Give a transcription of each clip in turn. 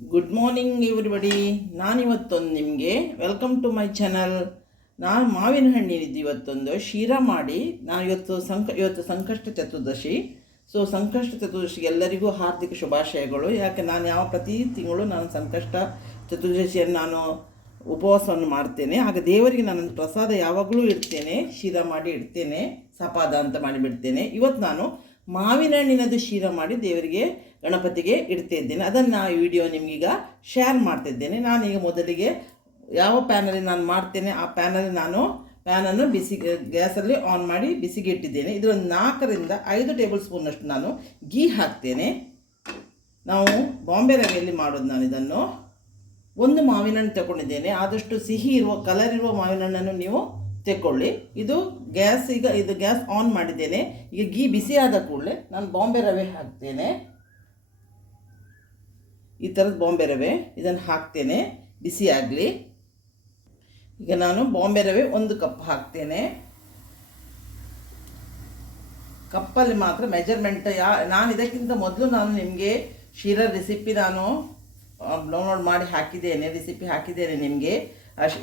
Good morning everybody. ನಾನಿವತ್ತೊಂದು ನಿಮಗೆ welcome to my channel. ನಾನು ಮಾವಿನ ಹಣ್ಣಿನಿದ್ದು ಇವತ್ತೊಂದು ಶೀರಾ ಮಾಡಿ ನಾನು ಇವತ್ತು ಸಂಕಷ್ಟ ಚತುರ್ದಶಿ. ಸೊ ಸಂಕಷ್ಟ ಚತುರ್ದಶಿಗೆ ಎಲ್ಲರಿಗೂ ಹಾರ್ದಿಕ ಶುಭಾಶಯಗಳು. ಯಾಕೆ ನಾನು ಪ್ರತಿ ತಿಂಗಳು ನಾನು ಸಂಕಷ್ಟ ಚತುರ್ದಶಿಯನ್ನು ನಾನು ಉಪವಾಸವನ್ನು ಮಾಡ್ತೇನೆ. ಆಗ ದೇವರಿಗೆ ನಾನು ಪ್ರಸಾದ ಯಾವಾಗಲೂ ಇಡ್ತೇನೆ, ಶೀರಾ ಮಾಡಿ ಇಡ್ತೇನೆ, ಸಪಾದ ಅಂತ ಮಾಡಿಬಿಡ್ತೇನೆ. ಇವತ್ತು ನಾನು ಮಾವಿನ ಹಣ್ಣಿನದು ಶೀರಾ ಮಾಡಿ ದೇವರಿಗೆ ಗಣಪತಿಗೆ ಇಡ್ತಾ ಇದ್ದೇನೆ. ಅದನ್ನು ಆ ವಿಡಿಯೋ ನಿಮಗೀಗ ಶೇರ್ ಮಾಡ್ತಿದ್ದೇನೆ. ನಾನೀಗ ಮೊದಲಿಗೆ ಯಾವ ಪ್ಯಾನಲ್ಲಿ ನಾನು ಮಾಡ್ತೇನೆ ಆ ಪ್ಯಾನನ್ನು ಗ್ಯಾಸಲ್ಲಿ ಆನ್ ಮಾಡಿ ಬಿಸಿಗೆ ಇಟ್ಟಿದ್ದೇನೆ. ಇದರೊಂದು 4 ರಿಂದ 5 ಟೇಬಲ್ ಸ್ಪೂನಷ್ಟು ನಾನು ಗೀ ಹಾಕ್ತೇನೆ. ನಾವು ಬಾಂಬೆ ರವೆಯಲ್ಲಿ ಮಾಡೋದು. ನಾನು ಇದನ್ನು ಒಂದು ಮಾವಿನ ಹಣ್ಣು ತಗೊಂಡಿದ್ದೇನೆ. ಆದಷ್ಟು ಸಿಹಿ ಇರುವ ಕಲರ್ ಇರುವ ಮಾವಿನ ಹಣ್ಣನ್ನು ನೀವು ತೆಕ್ಕೊಳ್ಳಿ. ಇದು ಗ್ಯಾಸ್ ಆನ್ ಮಾಡಿದ್ದೇನೆ. ಈಗ ಗೀ ಬಿಸಿ ಆದ ಕೂಡಲೇ ನಾನು ಬಾಂಬೆ ರವೆ ಹಾಕ್ತೇನೆ. ಈ ಥರದ ಬಾಂಬೆ ರವೆ ಇದನ್ನು ಹಾಕ್ತೇನೆ, ಬಿಸಿ ಆಗಲಿ. ಈಗ ನಾನು ಬಾಂಬೆ ರವೆ 1 ಕಪ್ ಹಾಕ್ತೇನೆ. ಕಪ್ಪಲ್ಲಿ ಮಾತ್ರ ಮೆಜರ್ಮೆಂಟ್. ನಾನು ಇದಕ್ಕಿಂತ ಮೊದಲು ನಾನು ನಿಮಗೆ ಶೀರಾ ರೆಸಿಪಿ ನಾನು ಡೌನ್ಲೋಡ್ ಮಾಡಿ ರೆಸಿಪಿ ಹಾಕಿದ್ದೇನೆ ನಿಮಗೆ.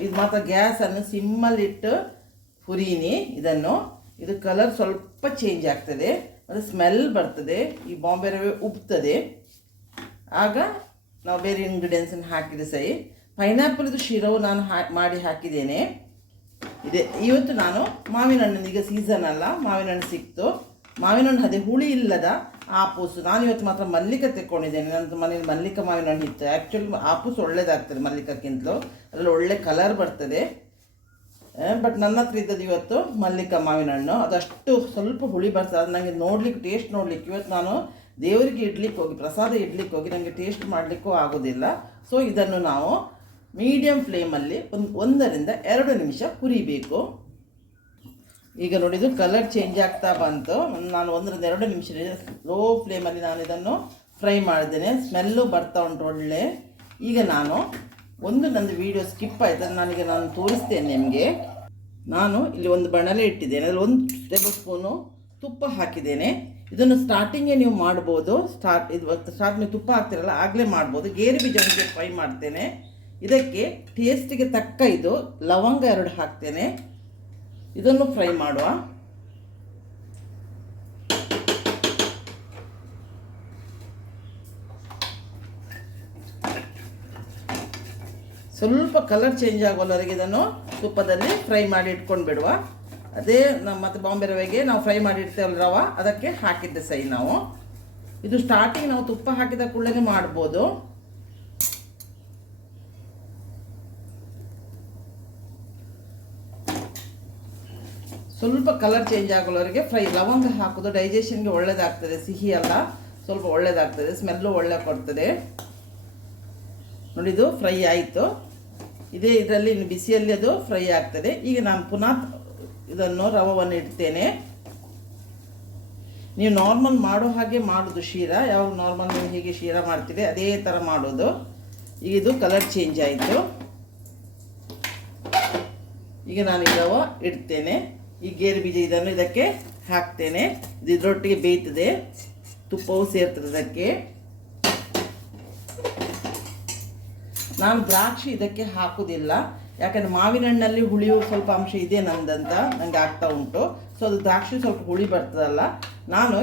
ಇದು ಮಾತ್ರ ಗ್ಯಾಸನ್ನು ಸಿಮ್ಮಲ್ಲಿಟ್ಟು ಹುರಿಯಿನಿ. ಇದು ಕಲರ್ ಸ್ವಲ್ಪ ಚೇಂಜ್ ಆಗ್ತದೆ ಮತ್ತು ಸ್ಮೆಲ್ ಬರ್ತದೆ. ಈ ಬಾಂಬೆ ರವೆ ಉಬ್ತದೆ. ಆಗ ನಾವು ಬೇರೆ ಇಂಗ್ರೀಡಿಯೆಂಟ್ಸನ್ನು ಹಾಕಿದರೆ ಸರಿ. ಪೈನಾಪಲ್ದು ಶೀರವು ನಾನು ಮಾಡಿ ಹಾಕಿದ್ದೇನೆ. ಇವತ್ತು ನಾನು ಮಾವಿನ ಹಣ್ಣು, ಈಗ ಸೀಸನ್ ಅಲ್ಲ, ಮಾವಿನ ಹಣ್ಣು ಸಿಕ್ತು. ಮಾವಿನ ಹಣ್ಣು ಅದೇ ಹುಳಿ ಇಲ್ಲದ ಆಪೂಸು. ನಾನು ಇವತ್ತು ಮಾತ್ರ ಮಲ್ಲಿಕ ತೆಕ್ಕೊಂಡಿದ್ದೇನೆ. ನನ್ನ ಮನೇಲಿ ಮಲ್ಲಿಕ ಮಾವಿನ ಹಣ್ಣು ಇತ್ತು. ಆ್ಯಕ್ಚುಲಿ ಆಪೂಸು ಒಳ್ಳೇದಾಗ್ತದೆ ಮಲ್ಲಿಕಕ್ಕಿಂತಲೂ, ಅದರಲ್ಲಿ ಒಳ್ಳೆ ಕಲರ್ ಬರ್ತದೆ. ಬಟ್ ನನ್ನ ಹತ್ರ ಇದ್ದದ್ದು ಇವತ್ತು ಮಲ್ಲಿಕ ಮಾವಿನ ಹಣ್ಣು. ಅದಷ್ಟು ಸ್ವಲ್ಪ ಹುಳಿ ಬರ್ತದೆ. ಅದು ನನಗೆ ಟೇಸ್ಟ್ ನೋಡಲಿಕ್ಕೆ ಇವತ್ತು ನಾನು ದೇವರಿಗೆ ಇಡ್ಲಿಕ್ಕೆ ಹೋಗಿ, ಪ್ರಸಾದ ಇಡ್ಲಿಕ್ಕೆ ಹೋಗಿ ನನಗೆ ಟೇಸ್ಟ್ ಮಾಡಲಿಕ್ಕೂ ಆಗೋದಿಲ್ಲ. ಸೊ ಇದನ್ನು ನಾವು ಮೀಡಿಯಮ್ ಫ್ಲೇಮಲ್ಲಿ 1 ರಿಂದ 2 ನಿಮಿಷ ಹುರಿಬೇಕು. ಈಗ ನೋಡಿದ್ದು ಕಲರ್ ಚೇಂಜ್ ಆಗ್ತಾ ಬಂತು. ನಾನು 1 ರಿಂದ 2 ನಿಮಿಷ ಲೋ ಫ್ಲೇಮಲ್ಲಿ ನಾನು ಇದನ್ನು ಫ್ರೈ ಮಾಡಿದ್ದೇನೆ. ಸ್ಮೆಲ್ಲು ಬರ್ತಾ ಉಂಟು ಒಳ್ಳೆ. ಈಗ ನಾನು ನಂದು ವಿಡಿಯೋ ಸ್ಕಿಪ್ ಆಯಿತು, ನಾನು ತೋರಿಸ್ತೇನೆ ನಿಮಗೆ. ನಾನು ಇಲ್ಲಿ ಒಂದು ಬಾಣಲೆ ಇಟ್ಟಿದ್ದೇನೆ. ಅದರಲ್ಲಿ 1 ಟೇಬಲ್ ಸ್ಪೂನು ತುಪ್ಪ ಹಾಕಿದ್ದೇನೆ. ಇದನ್ನು ಸ್ಟಾರ್ಟಿಂಗೇ ನೀವು ಮಾಡ್ಬೋದು. ಸ್ಟಾರ್ಟ್ ನೀವು ತುಪ್ಪ ಹಾಕ್ತಿರಲ್ಲ ಆಗಲೇ ಮಾಡ್ಬೋದು. ಗೇರು ಬೀಜ ಫ್ರೈ ಮಾಡ್ತೇನೆ. ಇದಕ್ಕೆ ಟೇಸ್ಟಿಗೆ ತಕ್ಕ ಲವಂಗ 2 ಹಾಕ್ತೇನೆ. ಇದನ್ನು ಫ್ರೈ ಮಾಡುವ. ಸ್ವಲ್ಪ ಕಲರ್ ಚೇಂಜ್ ಆಗೋವರೆಗೆ ಇದನ್ನು ತುಪ್ಪದಲ್ಲಿ ಫ್ರೈ ಮಾಡಿ ಇಟ್ಕೊಂಡು ಬಿಡುವ. ಅದೇ ಮತ್ತು ಬಾಂಬೆ ರವೆಗೆ ನಾವು ಫ್ರೈ ಮಾಡಿ ಇಡ್ತೇವಲ್ಲ ರವೆ, ಅದಕ್ಕೆ ಹಾಕಿದ್ದೆ ಸೈ ನಾವು. ಇದು ಸ್ಟಾರ್ಟಿಂಗ್ ನಾವು ತುಪ್ಪ ಹಾಕಿದ ಕೂಡಲೇ ಮಾಡ್ಬೋದು. ಸ್ವಲ್ಪ ಕಲರ್ ಚೇಂಜ್ ಆಗೋವರೆಗೆ ಫ್ರೈ. ಲವಂಗ ಹಾಕೋದು ಡೈಜೆಷನ್ಗೆ ಒಳ್ಳೆಯದಾಗ್ತದೆ, ಸಿಹಿ ಅಲ್ಲ, ಸ್ವಲ್ಪ ಒಳ್ಳೆಯದಾಗ್ತದೆ, ಸ್ಮೆಲ್ಲು ಒಳ್ಳೆ ಕೊಡ್ತದೆ. ನೋಡಿದು ಫ್ರೈ ಆಯಿತು. ಇದರಲ್ಲಿ ಇನ್ನು ಬಿಸಿಯಲ್ಲಿ ಅದು ಫ್ರೈ ಆಗ್ತದೆ. ಈಗ ನಾನು ಪುನಃ ಇದನ್ನು ರವವನ್ನು ಇಡ್ತೇನೆ. ನೀವು ನಾರ್ಮಲ್ ಮಾಡೋ ಹಾಗೆ ಮಾಡೋದು ಶೀರಾ. ಯಾವಾಗ ನಾರ್ಮಲ್ ನೀವು ಹೀಗೆ ಶೀರಾ ಮಾಡ್ತೀರಿ ಅದೇ ಥರ ಮಾಡೋದು. ಈಗ ಇದು ಕಲರ್ ಚೇಂಜ್ ಆಯಿತು. ಈಗ ನಾನು ಈ ರವೆ ಇಡ್ತೇನೆ. ಈ ಗೇರು ಬೀಜ ಇದನ್ನು ಇದಕ್ಕೆ ಹಾಕ್ತೇನೆ. ಇದರೊಟ್ಟಿಗೆ ಬೇಯ್ತದೆ, ತುಪ್ಪವು ಸೇರ್ತದೆ ಇದಕ್ಕೆ. ನಾನು ದ್ರಾಕ್ಷಿ ಇದಕ್ಕೆ ಹಾಕೋದಿಲ್ಲ, ಯಾಕಂದರೆ ಮಾವಿನ ಹಣ್ಣಲ್ಲಿ ಹುಳಿಯು ಸ್ವಲ್ಪ ಅಂಶ ಇದೆ ನನಗೆ ಆಗ್ತಾ ಉಂಟು. ಸೊ ಅದು ದ್ರಾಕ್ಷಿ ಸ್ವಲ್ಪ ಹುಳಿ ಬರ್ತದಲ್ಲ. ನಾನು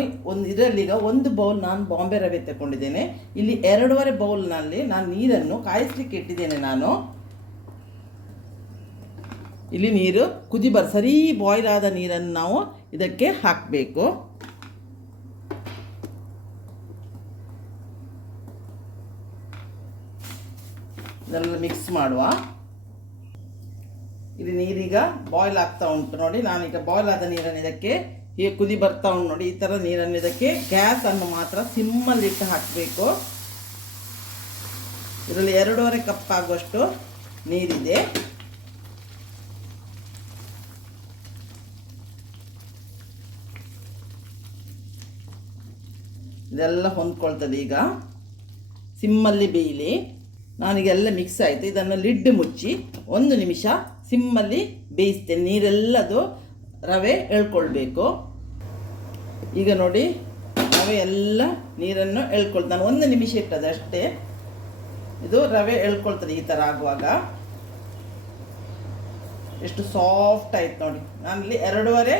ಇದರಲ್ಲೀಗ 1 ಬೌಲ್ ನಾನು ಬಾಂಬೆ ರವೆ ತಗೊಂಡಿದ್ದೇನೆ. ಇಲ್ಲಿ 2.5 ಬೌಲ್ನಲ್ಲಿ ನಾನು ನೀರನ್ನು ಕಾಯಿಸ್ಲಿಕ್ಕೆ ಇಟ್ಟಿದ್ದೇನೆ. ನಾನು ಇಲ್ಲಿ ನೀರು ಸರಿ ಬಾಯ್ಲ್ ಆದ ನೀರನ್ನು ನಾವು ಇದಕ್ಕೆ ಹಾಕಬೇಕು. ಇದೆಲ್ಲ ಮಿಕ್ಸ್ ಮಾಡುವ. ಇಲ್ಲಿ ನೀರೀಗ ಬಾಯ್ಲ್ ಆಗ್ತಾ ಉಂಟು ನೋಡಿ. ನಾನೀಗ ಬಾಯ್ಲ್ ಆದ ನೀರನ್ನು ಇದಕ್ಕೆ ಹೀಗೆ ಬರ್ತಾ ಉಂಟು ನೋಡಿ. ಈ ಥರ ನೀರನ್ನು ಇದಕ್ಕೆ ಗ್ಯಾಸನ್ನು ಮಾತ್ರ ಸಿಮ್ಮಲ್ಲಿಟ್ಟು ಹಾಕಬೇಕು. ಇದರಲ್ಲಿ 2.5 ಕಪ್ ಆಗುವಷ್ಟು ನೀರಿದೆ. ಇದೆಲ್ಲ ಹೊಂದ್ಕೊಳ್ತದೆ. ಈಗ ಸಿಮ್ಮಲ್ಲಿ ಬೇಯಲಿ. ನಾನೀಗೆಲ್ಲ ಮಿಕ್ಸ್ ಆಯಿತು. ಇದನ್ನು ಲಿಡ್ ಮುಚ್ಚಿ 1 ನಿಮಿಷ ಸಿಮ್ಮಲ್ಲಿ ಬೇಯಿಸ್ತೇನೆ. ನೀರೆಲ್ಲದು ರವೆ ಎಳ್ಕೊಳ್ಬೇಕು. ಈಗ ನೋಡಿ ರವೆ ಎಲ್ಲ ನೀರನ್ನು ಎಳ್ಕೊಳ್ತಾನೆ. 1 ನಿಮಿಷ ಇಟ್ಟದೆ ಅಷ್ಟೇ. ಇದು ರವೆ ಎಳ್ಕೊಳ್ತದೆ ಈ ಥರ ಆಗುವಾಗ. ಎಷ್ಟು ಸಾಫ್ಟ್ ಆಯ್ತು ನೋಡಿ. ನಾನಿಲ್ಲಿ 2.5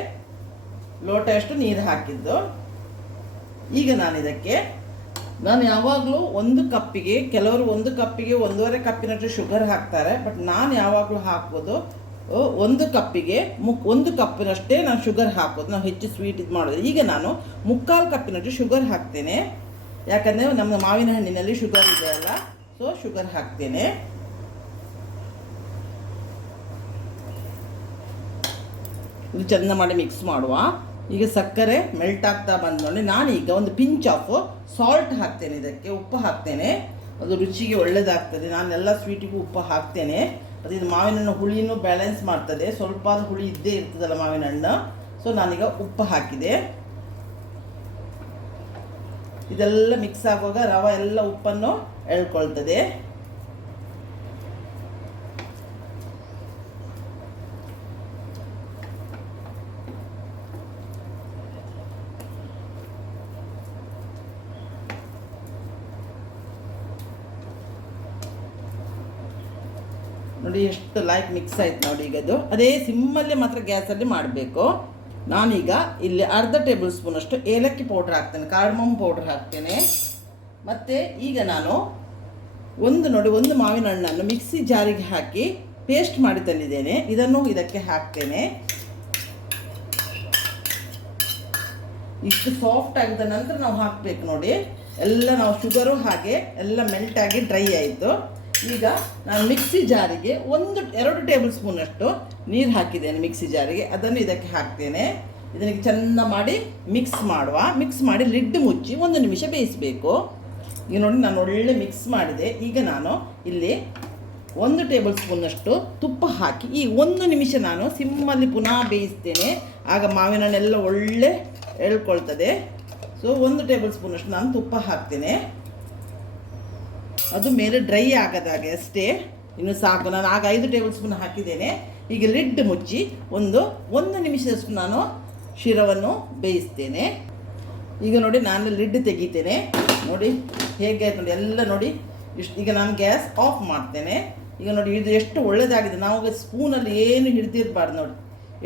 ಲೋಟಷ್ಟು ನೀರು ಹಾಕಿದ್ದು. ಈಗ ನಾನು ಯಾವಾಗಲೂ 1 ಕಪ್ಪಿಗೆ, ಕೆಲವರು 1 ಕಪ್ಪಿಗೆ 1.5 ಕಪ್ಪಿನಷ್ಟು ಶುಗರ್ ಹಾಕ್ತಾರೆ. ಬಟ್ ನಾನು ಯಾವಾಗಲೂ ಹಾಕೋದು 1 ಕಪ್ಪಿಗೆ 1 ಕಪ್ಪಿನಷ್ಟೇ ನಾನು ಶುಗರ್ ಹಾಕೋದು. ನಾವು ಹೆಚ್ಚು ಸ್ವೀಟ್ ಇದು ಮಾಡೋದು. ಈಗ ನಾನು 3/4 ಕಪ್ಪಿನಷ್ಟು ಶುಗರ್ ಹಾಕ್ತೇನೆ. ಯಾಕಂದರೆ ನಮ್ಮ ಮಾವಿನ ಹಣ್ಣಿನಲ್ಲಿ ಶುಗರ್ ಇದೆಯಲ್ಲ, ಸೊ ಶುಗರ್ ಹಾಕ್ತೇನೆ. ಇದು ಚೆಂದ ಮಾಡಿ ಮಿಕ್ಸ್ ಮಾಡುವ. ಈಗ ಸಕ್ಕರೆ ಮೆಲ್ಟ್ ಆಗ್ತಾ ಬಂದು ನೋಡಿ. ನಾನೀಗ ಒಂದು ಪಿಂಚ್ ಆಫ್ ಸಾಲ್ಟ್ ಹಾಕ್ತೇನೆ. ಇದಕ್ಕೆ ಉಪ್ಪು ಹಾಕ್ತೇನೆ, ಅದು ರುಚಿಗೆ ಒಳ್ಳೆಯದಾಗ್ತದೆ. ನಾನೆಲ್ಲ ಸ್ವೀಟಿಗೂ ಉಪ್ಪು ಹಾಕ್ತೇನೆ. ಅದು ಇದು ಮಾವಿನ ಹಣ್ಣು ಹುಳಿನೂ ಬ್ಯಾಲೆನ್ಸ್ ಮಾಡ್ತದೆ. ಸ್ವಲ್ಪ ಹುಳಿ ಇದ್ದೇ ಇರ್ತದಲ್ಲ ಮಾವಿನ ಹಣ್ಣು. ಸೊ ನಾನೀಗ ಉಪ್ಪು ಹಾಕಿದೆ. ಇದೆಲ್ಲ ಮಿಕ್ಸ್ ಆಗುವಾಗ ರವೆ ಎಲ್ಲ ಉಪ್ಪನ್ನು ಎಳ್ಕೊಳ್ತದೆ. ನೋಡಿ ಎಷ್ಟು ಲೈಕ್ ಮಿಕ್ಸ್ ಆಯ್ತು ನೋಡಿ. ಈಗ ಅದು ಅದೇ ಸಿಮ್ಮಲ್ಲೇ ಮಾತ್ರ ಗ್ಯಾಸಲ್ಲಿ ಮಾಡಬೇಕು. ನಾನೀಗ ಇಲ್ಲಿ 1/2 ಟೇಬಲ್ ಸ್ಪೂನಷ್ಟು ಏಲಕ್ಕಿ ಪೌಡ್ರ್ ಹಾಕ್ತೇನೆ, ಕಾರ್ಡಮಮ್ ಪೌಡ್ರ್ ಹಾಕ್ತೇನೆ. ಮತ್ತು ಈಗ ನಾನು ಒಂದು ಮಾವಿನ ಹಣ್ಣನ್ನು ಮಿಕ್ಸಿ ಜಾರಿಗೆ ಹಾಕಿ ಪೇಸ್ಟ್ ಮಾಡಿ ತಂದಿದ್ದೇನೆ. ಇದನ್ನು ಇದಕ್ಕೆ ಹಾಕ್ತೇನೆ. ಇಷ್ಟು ಸಾಫ್ಟ್ ಆಗಿದ ನಂತರ ನಾವು ಹಾಕಬೇಕು ನೋಡಿ. ಎಲ್ಲ ನಾವು ಶುಗರು ಹಾಗೆ ಎಲ್ಲ ಮೆಲ್ಟಾಗಿ ಡ್ರೈ ಆಯಿತು. ಈಗ ನಾನು ಮಿಕ್ಸಿ ಜಾರಿಗೆ 1-2 ಟೇಬಲ್ ಸ್ಪೂನಷ್ಟು ನೀರು ಹಾಕಿದ್ದೇನೆ ಮಿಕ್ಸಿ ಜಾರಿಗೆ. ಅದನ್ನು ಇದಕ್ಕೆ ಹಾಕ್ತೇನೆ. ಇದಕ್ಕೆ ಚೆಂದ ಮಾಡಿ ಮಿಕ್ಸ್ ಮಾಡಿ ಲಿಡ್ ಮುಚ್ಚಿ 1 ನಿಮಿಷ ಬೇಯಿಸಬೇಕು. ಈಗ ನೋಡಿ ನಾನು ಒಳ್ಳೆ ಮಿಕ್ಸ್ ಮಾಡಿದೆ. ಈಗ ನಾನು ಇಲ್ಲಿ 1 ಟೇಬಲ್ ಸ್ಪೂನಷ್ಟು ತುಪ್ಪ ಹಾಕಿ ಈ 1 ನಿಮಿಷ ನಾನು ಸಿಮ್ಮಲ್ಲಿ ಪುನಃ ಬೇಯಿಸ್ತೇನೆ. ಆಗ ಮಾವಿನ ಹಣ್ಣೆಲ್ಲ ಒಳ್ಳೆ ಎಳ್ಕೊಳ್ತದೆ. ಸೊ 1 ಟೇಬಲ್ ಸ್ಪೂನಷ್ಟು ನಾನು ತುಪ್ಪ ಹಾಕ್ತೇನೆ. ಅದು ಮೇಲೆ ಡ್ರೈ ಆಗದಾಗೆ ಅಷ್ಟೇ, ಇನ್ನು ಸಾಕು. ನಾನು ಆಗ 5 ಟೇಬಲ್ ಸ್ಪೂನ್ ಹಾಕಿದ್ದೇನೆ. ಈಗ ಲಿಡ್ ಮುಚ್ಚಿ 1 ನಿಮಿಷದಷ್ಟು ನಾನು ಶಿರವನ್ನು ಬೇಯಿಸ್ತೇನೆ. ಈಗ ನೋಡಿ ನಾನು ಲಿಡ್ ತೆಗಿತೇನೆ. ನೋಡಿ ಹೇಗೆ ಆಯ್ತು ನೋಡಿ ಎಲ್ಲ ನೋಡಿ ಇಷ್ಟು. ಈಗ ನಾನು ಗ್ಯಾಸ್ ಆಫ್ ಮಾಡ್ತೇನೆ. ಈಗ ನೋಡಿ ಇದು ಎಷ್ಟು ಒಳ್ಳೆಯದಾಗಿದೆ. ನಾವು ಸ್ಪೂನಲ್ಲಿ ಏನು ಹಿಡ್ದಿರಬಾರ್ದು ನೋಡಿ,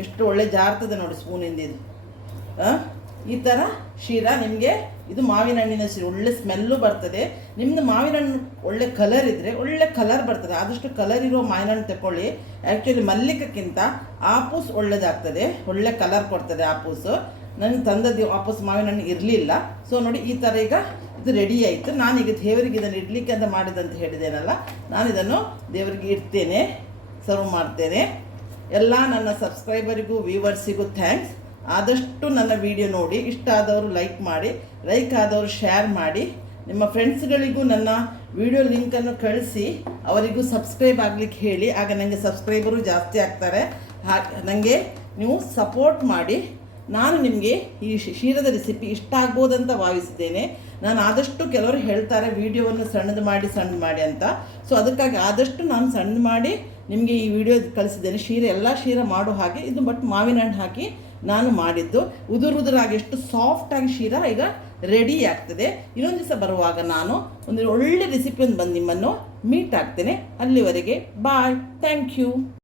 ಎಷ್ಟು ಒಳ್ಳೆ ಜಾರ್ತದೆ ನೋಡಿ ಸ್ಪೂನಿಂದ. ಇದು ಈ ಥರ ಶಿರಾ ನಿಮಗೆ, ಇದು ಮಾವಿನ ಹಣ್ಣಿನ ಶಿರಾ, ಒಳ್ಳೆ ಸ್ಮೆಲ್ಲು ಬರ್ತದೆ. ನಿಮ್ಮದು ಮಾವಿನ ಹಣ್ಣು ಒಳ್ಳೆ ಕಲರ್ ಇದ್ದರೆ ಒಳ್ಳೆ ಕಲರ್ ಬರ್ತದೆ. ಆದಷ್ಟು ಕಲರ್ ಇರೋ ಮಾವಿನ ಹಣ್ಣು ತಗೊಳ್ಳಿ. ಆ್ಯಕ್ಚುಲಿ ಮಲ್ಲಿಕಕ್ಕಿಂತ ಆಪೂಸ್ ಒಳ್ಳೆಯದಾಗ್ತದೆ, ಒಳ್ಳೆ ಕಲರ್ ಕೊಡ್ತದೆ ಆಪೂಸು. ನನಗೆ ತಂದದ್ದು ಆಪೂಸ್ ಮಾವಿನ ಹಣ್ಣು ಇರಲಿಲ್ಲ. ಸೊ ನೋಡಿ ಈ ಥರ ಈಗ ಇದು ರೆಡಿ ಆಯಿತು. ನಾನೀಗ ದೇವರಿಗೆ ಇದನ್ನು ಇಡ್ಲಿಕ್ಕೆ ಅಂತ ಮಾಡಿದಂತ ಹೇಳಿದ್ದೇನಲ್ಲ, ನಾನು ಇದನ್ನು ದೇವರಿಗೆ ಇಡ್ತೇನೆ, ಸರ್ವ್ ಮಾಡ್ತೇನೆ. ಎಲ್ಲ ನನ್ನ ಸಬ್ಸ್ಕ್ರೈಬರಿಗೂ ವ್ಯೂವರ್ಸಿಗೂ ಥ್ಯಾಂಕ್ಸ್. ಆದಷ್ಟು ನನ್ನ ವಿಡಿಯೋ ನೋಡಿ, ಇಷ್ಟ ಆದವರು ಲೈಕ್ ಮಾಡಿ, ಲೈಕ್ ಆದವರು ಶೇರ್ ಮಾಡಿ, ನಿಮ್ಮ ಫ್ರೆಂಡ್ಸ್ಗಳಿಗೂ ನನ್ನ ವಿಡಿಯೋ ಲಿಂಕನ್ನು ಕಳಿಸಿ ಅವರಿಗೂ ಸಬ್ಸ್ಕ್ರೈಬ್ ಆಗಲಿಕ್ಕೆ ಹೇಳಿ. ಆಗ ನನಗೆ ಸಬ್ಸ್ಕ್ರೈಬರು ಜಾಸ್ತಿ ಆಗ್ತಾರೆ. ನನಗೆ ನೀವು ಸಪೋರ್ಟ್ ಮಾಡಿ. ನಾನು ನಿಮಗೆ ಈ ಶಿರದ ರೆಸಿಪಿ ಇಷ್ಟ ಆಗ್ಬೋದಂತ ಭಾವಿಸಿದ್ದೇನೆ. ನಾನು ಆದಷ್ಟು ಕೆಲವರು ಹೇಳ್ತಾರೆ ವಿಡಿಯೋವನ್ನು ಸಣ್ಣದು ಮಾಡಿ ಅಂತ. ಸೊ ಅದಕ್ಕಾಗಿ ಆದಷ್ಟು ನಾನು ಸಣ್ಣ ಮಾಡಿ ನಿಮಗೆ ಈ ವಿಡಿಯೋ ಕಳಿಸಿದ್ದೇನೆ. ಎಲ್ಲ ಶೀರ ಮಾಡೋ ಹಾಗೆ ಇದು, ಬಟ್ ಮಾವಿನ ಹಣ್ಣು ಹಾಕಿ ನಾನು ಮಾಡಿದ್ದು. ಉದುರಾಗಿ ಎಷ್ಟು ಸಾಫ್ಟಾಗಿ ಶೀರಾ ಈಗ ರೆಡಿ ಆಗ್ತದೆ. ಇನ್ನೊಂದು ದಿವಸ ಬರುವಾಗ ನಾನು ಒಂದು ಒಳ್ಳೆ ರೆಸಿಪಿ ಬಂದು ನಿಮ್ಮನ್ನು ಮೀಟ್ ಆಗ್ತೇನೆ. ಅಲ್ಲಿವರೆಗೆ ಬಾಯ್, ಥ್ಯಾಂಕ್ ಯು.